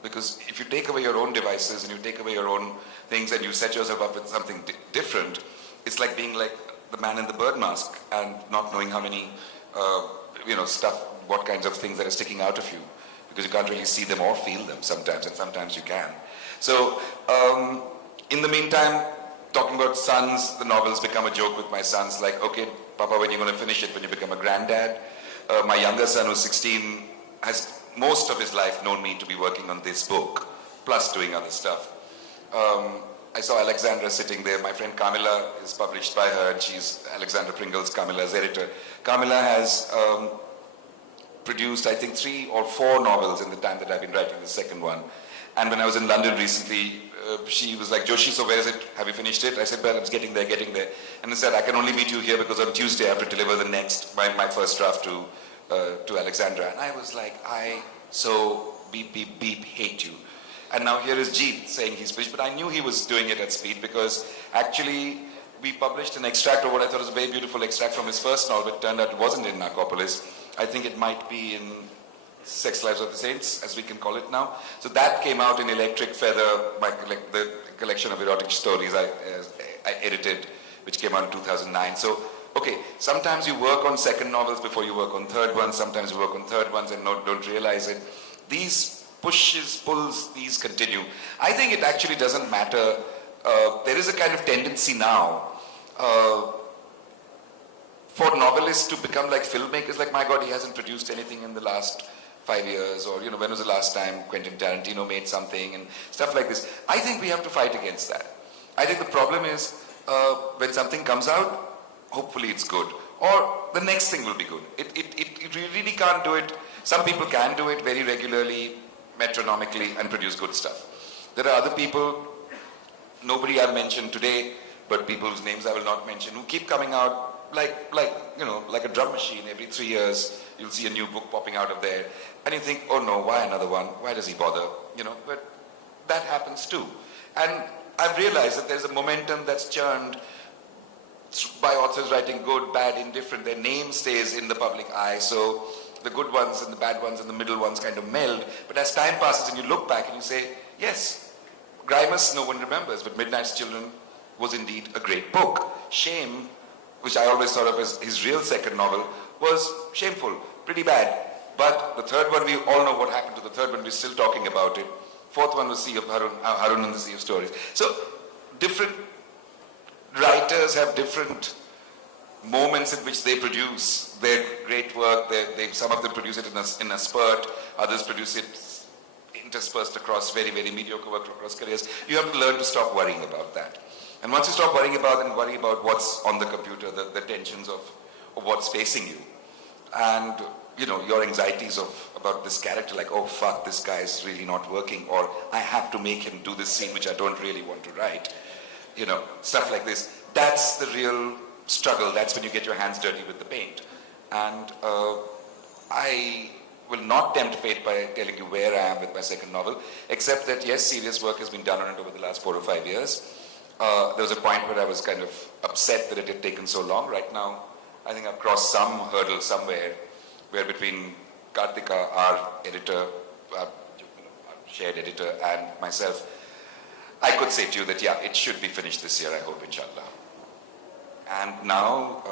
because if you take away your own devices and you take away your own things and you set yourself up with something different, it's like being like the man in the bird mask and not knowing how many, what kinds of things that are sticking out of you, because you can't really see them or feel them sometimes, and sometimes you can. So, in the meantime, talking about sons, the novels become a joke with my sons, like, okay, Papa, when are you going to finish it, when you become a granddad? My younger son, who's 16, has most of his life known me to be working on this book, plus doing other stuff. I saw Alexandra sitting there. My friend Camilla is published by her, and she's Alexandra Pringle's Camilla's editor. Camilla has produced, I think, 3 or 4 novels in the time that I've been writing the second one. And when I was in London recently, she was like, Joshi, so where is it? Have you finished it? I said, well, it's getting there. And I said, I can only meet you here because on Tuesday I have to deliver my first draft to Alexandra. And I was like, I so beep, hate you. And now here is Jeet saying he's finished, but I knew he was doing it at speed because actually we published an extract of what I thought was a very beautiful extract from his first novel, but it turned out it wasn't in Narcopolis. I think it might be in Sex Lives of the Saints, as we can call it now. So that came out in Electric Feather, the collection of erotic stories I edited, which came out in 2009. So, okay, sometimes you work on second novels before you work on third ones, sometimes you work on third ones and don't realize it. These pushes, pulls, these continue. I think it actually doesn't matter. There is a kind of tendency now for novelists to become like filmmakers, like, my God, he hasn't produced anything in the last 5 years, or, when was the last time Quentin Tarantino made something, and stuff like this. I think we have to fight against that. I think the problem is, when something comes out, hopefully it's good, or the next thing will be good. You really can't do it. Some people can do it very regularly, metronomically, and produce good stuff. There are other people, nobody I've mentioned today, but people whose names I will not mention, who keep coming out like a drum machine. Every 3 years, you'll see a new book popping out of there. And you think, oh no, why another one? Why does he bother? But that happens too. And I've realized that there's a momentum that's churned by authors writing good, bad, indifferent. Their name stays in the public eye, so the good ones and the bad ones and the middle ones kind of meld. But as time passes and you look back and you say, yes, Grimus no one remembers, but Midnight's Children was indeed a great book. Shame, which I always thought of as his real second novel, was shameful, pretty bad. But the third one, we all know what happened to the third one, we're still talking about it. Fourth one was Sea of Harun and the Sea of Stories. So different writers have different moments in which they produce their great work. Some of them produce it in a spurt, others produce it interspersed across very, very mediocre work across careers. You have to learn to stop worrying about that. And once you stop worrying about and worry about what's on the computer, the tensions of what's facing you, and your anxieties about this character, like, oh fuck, this guy is really not working, or I have to make him do this scene which I don't really want to write, stuff like this. That's the real struggle. That's when you get your hands dirty with the paint. And I will not tempt fate by telling you where I am with my second novel, except that yes, serious work has been done on it over the last 4 or 5 years. There was a point where I was kind of upset that it had taken so long. Right now, I think I've crossed some hurdle somewhere where between Kartika, our editor, our shared editor, and myself, I could say to you that, yeah, it should be finished this year, I hope, inshallah. And now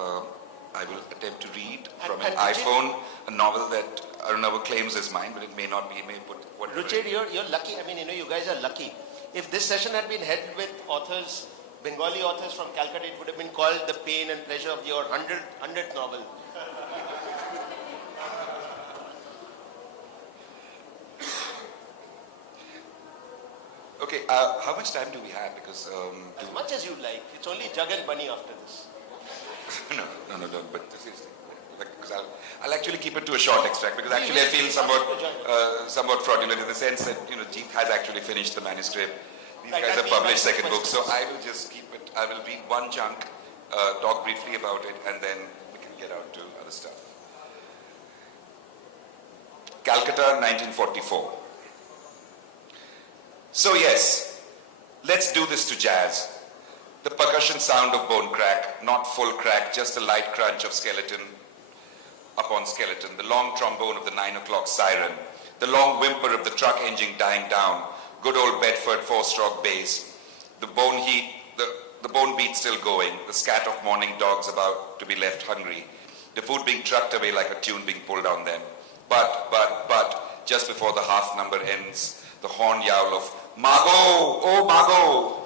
I will attempt to read from an iPhone a novel that Arunava claims is mine, but it may not be. He may put whatever. Ruchir, you're lucky. I mean, you guys are lucky. If this session had been held with authors, Bengali authors from Calcutta, it would have been called The Pain and Pleasure of Your 100th novel. Okay, how much time do we have? Because as much as you like. It's only Jug and Bunny after this. No, but seriously, because I'll actually keep it to a short extract, because actually I feel somewhat fraudulent in the sense that, Jeet has actually finished the manuscript. These guys have published second book, so I will just keep it. I will read one chunk, talk briefly about it, and then we can get out to other stuff. Calcutta, 1944. So yes, let's do this to jazz. The percussion sound of bone crack, not full crack, just a light crunch of skeleton upon skeleton. The long trombone of the 9 o'clock siren. The long whimper of the truck engine dying down. Good old Bedford 4-stroke bass. The bone beat still going. The scat of morning dogs about to be left hungry. The food being trucked away like a tune being pulled on them. But, just before the half number ends, the horn yowl of Mago, oh Mago!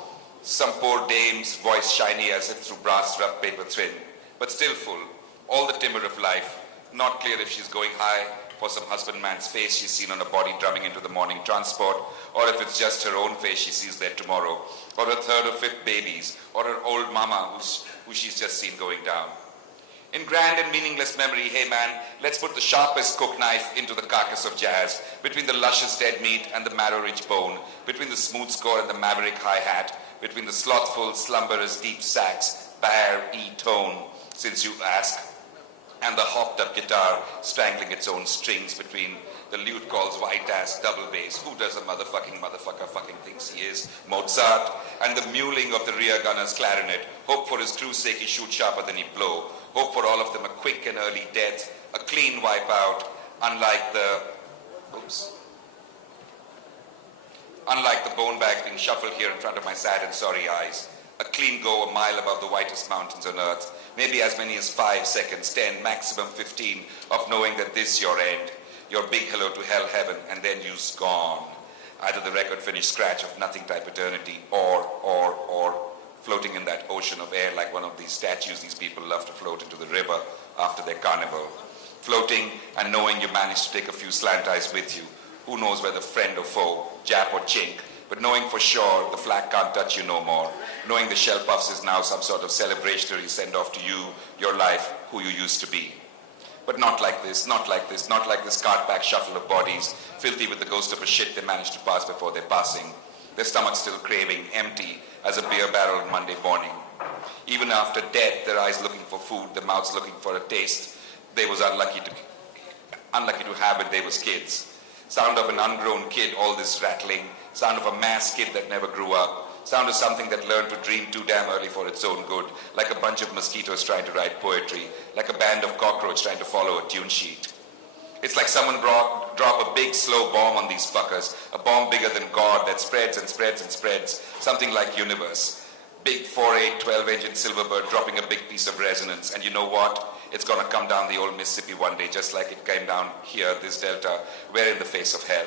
Some poor dame's voice shiny as if through brass rough paper thin, but still full, all the timber of life, not clear if she's going high for some husbandman's face she's seen on a body drumming into the morning transport, or if it's just her own face she sees there tomorrow, or her third or fifth babies, or her old mama who she's just seen going down. In grand and meaningless memory, hey man, let's put the sharpest cook knife into the carcass of jazz, between the luscious dead meat and the marrow-rich bone, between the smooth score and the maverick hi-hat, between the slothful, slumberous deep sax, bare E-tone, since you ask, and the hopped-up guitar strangling its own strings between the lute calls white-ass double bass, who does a motherfucker fucking thinks he is, Mozart, and the mewling of the rear gunner's clarinet, hope for his crew's sake he shoot sharper than he blow, hope for all of them a quick and early death, a clean wipeout, unlike the bone bags being shuffled here in front of my sad and sorry eyes. A clean go a mile above the whitest mountains on earth. Maybe as many as 5 seconds, 10, maximum 15 of knowing that this your end. Your big hello to hell heaven, and then you's gone. Either the record finished scratch of nothing type eternity, or floating in that ocean of air like one of these statues these people love to float into the river after their carnival. Floating and knowing you managed to take a few slant eyes with you. Who knows whether friend or foe, Jap or chink, but knowing for sure the flak can't touch you no more. Knowing the shell puffs is now some sort of celebratory send-off to you, your life, who you used to be. But not like this, not like this, not like this cart-pack shuffle of bodies, filthy with the ghost of a shit they managed to pass before their passing. their stomachs still craving, empty as a beer barrel on Monday morning. Even after death, their eyes looking for food, their mouths looking for a taste. They was unlucky to have it, they was kids. Sound of an ungrown kid, all this rattling. Sound of a mass kid that never grew up. Sound of something that learned to dream too damn early for its own good. Like a bunch of mosquitoes trying to write poetry. Like a band of cockroaches trying to follow a tune sheet. It's like someone drop a big slow bomb on these fuckers. A bomb bigger than God that spreads and spreads and spreads. Something like universe. Big 4.8 12-engine Silverbird dropping a big piece of resonance. And you know what? It's going to come down the old Mississippi one day, just like it came down here, this delta. We're in the face of hell.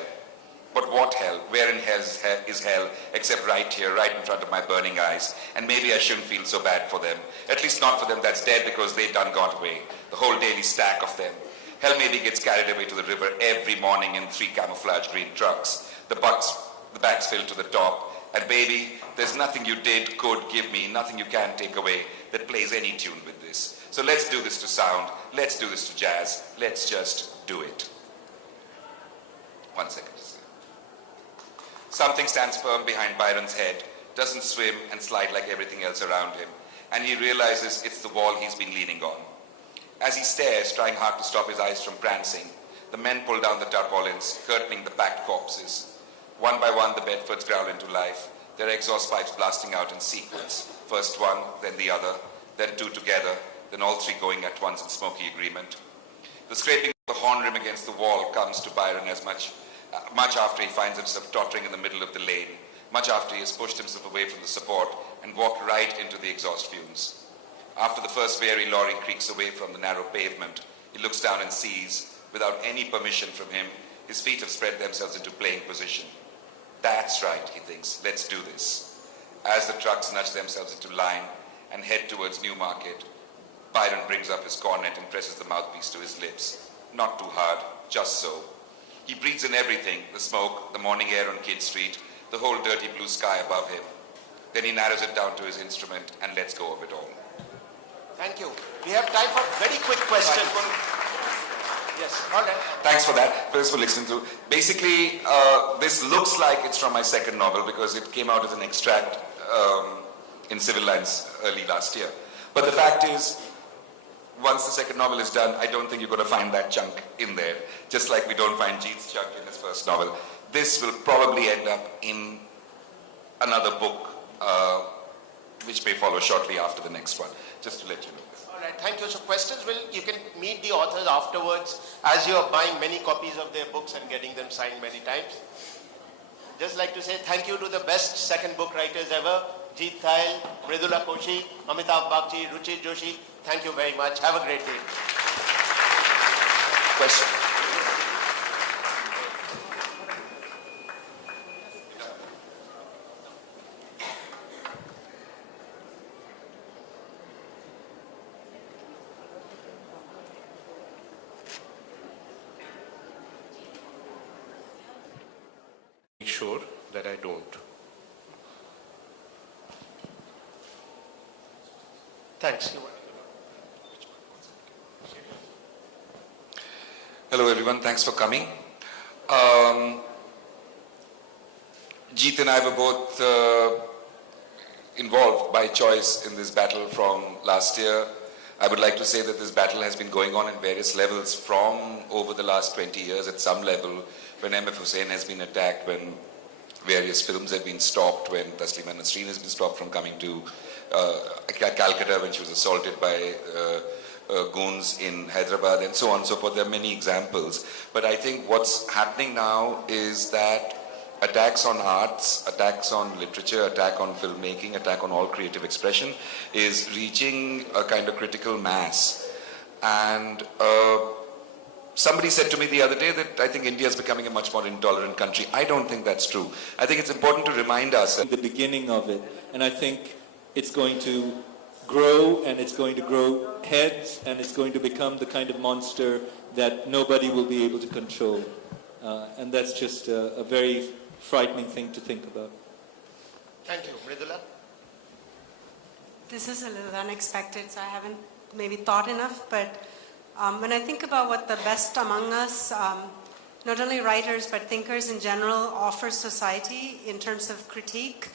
But what hell? Where in hell is hell, except right here, right in front of my burning eyes? And maybe I shouldn't feel so bad for them. At least not for them that's dead, because they done got away. The whole daily stack of them. Hell maybe gets carried away to the river every morning in 3 camouflage green trucks. The bags fill to the top. And baby, there's nothing you did, could give me, nothing you can take away that plays any tune with this. So let's do this to sound, let's do this to jazz, let's just do it. 1 second. Something stands firm behind Byron's head, doesn't swim and slide like everything else around him, and he realizes it's the wall he's been leaning on. As he stares, trying hard to stop his eyes from prancing, the men pull down the tarpaulins, curtaining the packed corpses. One by one, the Bedfords growl into life, their exhaust pipes blasting out in sequence. First one, then the other, then 2 together, then all 3 going at once in smoky agreement. The scraping of the horn rim against the wall comes to Byron as much after he finds himself tottering in the middle of the lane, much after he has pushed himself away from the support and walked right into the exhaust fumes. After the first weary lorry creaks away from the narrow pavement, he looks down and sees, without any permission from him, his feet have spread themselves into playing position. That's right, he thinks, let's do this. As the trucks nudge themselves into line and head towards Newmarket, Byron brings up his cornet and presses the mouthpiece to his lips. Not too hard, just so. He breathes in everything, the smoke, the morning air on Kidd Street, the whole dirty blue sky above him. Then he narrows it down to his instrument and lets go of it all. Thank you. We have time for very quick questions. Yes, all right. Thanks for that. Thanks for listening to. Basically, this looks like it's from my second novel because it came out as an extract in Civil Lines early last year. But the fact is, once the second novel is done, I don't think you're going to find that chunk in there. Just like we don't find Jeet's chunk in his first novel. This will probably end up in another book, which may follow shortly after the next one. Just to let you know. All right, thank you. So questions, you can meet the authors afterwards as you are buying many copies of their books and getting them signed many times. Just like to say thank you to the best second book writers ever, Jeet Thayil, Mridula, Koshy, Amitabha, Bagchi, Ruchi Joshi. Thank you very much. Have a great day. Question. Make sure that I don't. Thanks. Hello everyone, thanks for coming. Jeet and I were both involved by choice in this battle from last year. I would like to say that this battle has been going on in various levels from over the last 20 years at some level, when M.F. Hussain has been attacked, when various films have been stopped, when Taslima Nasreen has been stopped from coming to Calcutta, when she was assaulted by goons in Hyderabad, and so on and so forth. There are many examples. But I think what's happening now is that attacks on arts, attacks on literature, attack on filmmaking, attack on all creative expression is reaching a kind of critical mass. And somebody said to me the other day that I think India is becoming a much more intolerant country. I don't think that's true. I think it's important to remind ourselves. The beginning of it, and I think it's going to grow, and it's going to grow heads, and it's going to become the kind of monster that nobody will be able to control. And that's just a very frightening thing to think about. Thank you. Mridula? This is a little unexpected, so I haven't maybe thought enough, but when I think about what the best among us not only writers but thinkers in general offer society in terms of critique.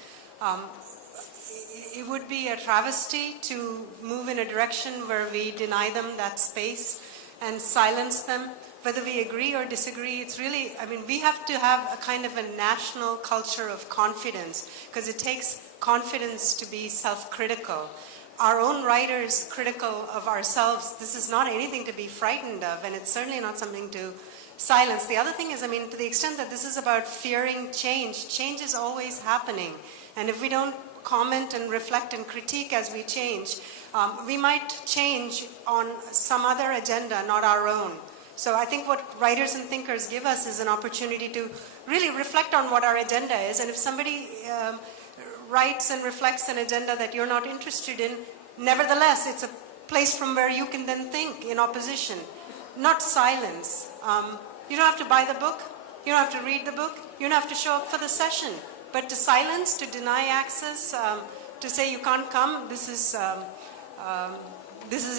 It would be a travesty to move in a direction where we deny them that space and silence them. Whether we agree or disagree, it's really, I mean, we have to have a kind of a national culture of confidence, because it takes confidence to be self-critical. Our own writers critical of ourselves, this is not anything to be frightened of, and it's certainly not something to silence. The other thing is, I mean, to the extent that this is about fearing change, change is always happening. And if we don't comment and reflect and critique as we change, we might change on some other agenda, not our own. So I think what writers and thinkers give us is an opportunity to really reflect on what our agenda is. And if somebody writes and reflects an agenda that you're not interested in, nevertheless, it's a place from where you can then think in opposition, not silence. You don't have to buy the book, you don't have to read the book, you don't have to show up for the session. But to silence, to deny access, to say you can't come, this is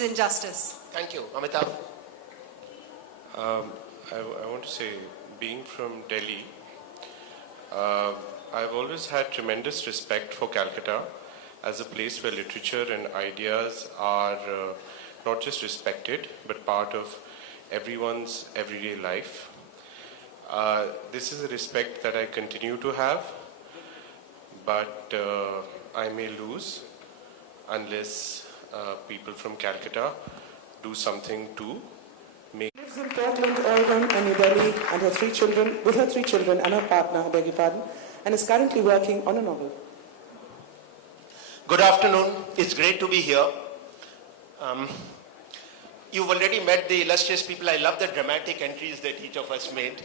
injustice. Thank you. Amitabha? I want to say, being from Delhi, I've always had tremendous respect for Calcutta as a place where literature and ideas are not just respected, but part of everyone's everyday life. This is a respect that I continue to have, but I may lose unless people from Calcutta do something to make. She lives in Portland, Oregon, and New Delhi, and her three children, with her three children and her partner, I beg your pardon, and is currently working on a novel. Good afternoon. It's great to be here. You've already met the illustrious people. I love the dramatic entries that each of us made.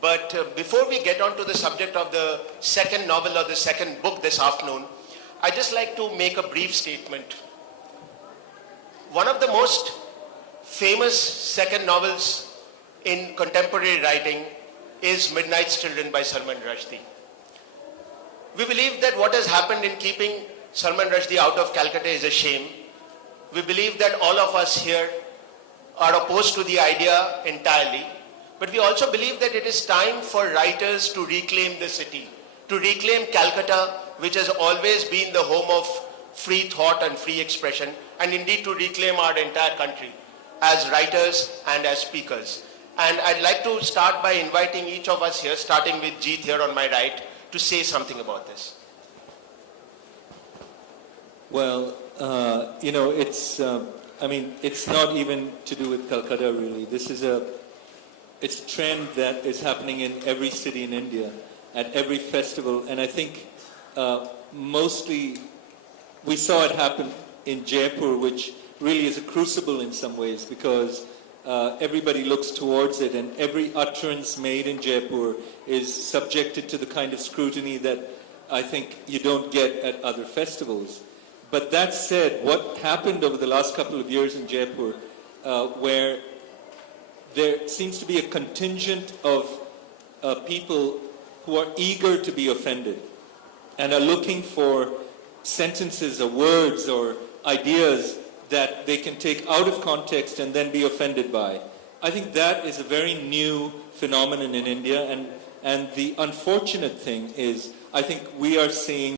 But before we get on to the subject of the second novel or the second book this afternoon, I'd just like to make a brief statement. One of the most famous second novels in contemporary writing is Midnight's Children by Salman Rushdie. We believe that what has happened in keeping Salman Rushdie out of Calcutta is a shame. We believe that all of us here are opposed to the idea entirely. But we also believe that it is time for writers to reclaim the city, to reclaim Calcutta, which has always been the home of free thought and free expression, and indeed to reclaim our entire country as writers and as speakers. And I'd like to start by inviting each of us here, starting with Jeet here on my right, to say something about this. Well, it's not even to do with Calcutta really. It's a trend that is happening in every city in India, at every festival, and I think mostly we saw it happen in Jaipur, which really is a crucible in some ways, because everybody looks towards it, and every utterance made in Jaipur is subjected to the kind of scrutiny that I think you don't get at other festivals. But that said, what happened over the last couple of years in Jaipur, where there seems to be a contingent of people who are eager to be offended and are looking for sentences or words or ideas that they can take out of context and then be offended by. I think that is a very new phenomenon in India, and the unfortunate thing is I think we are seeing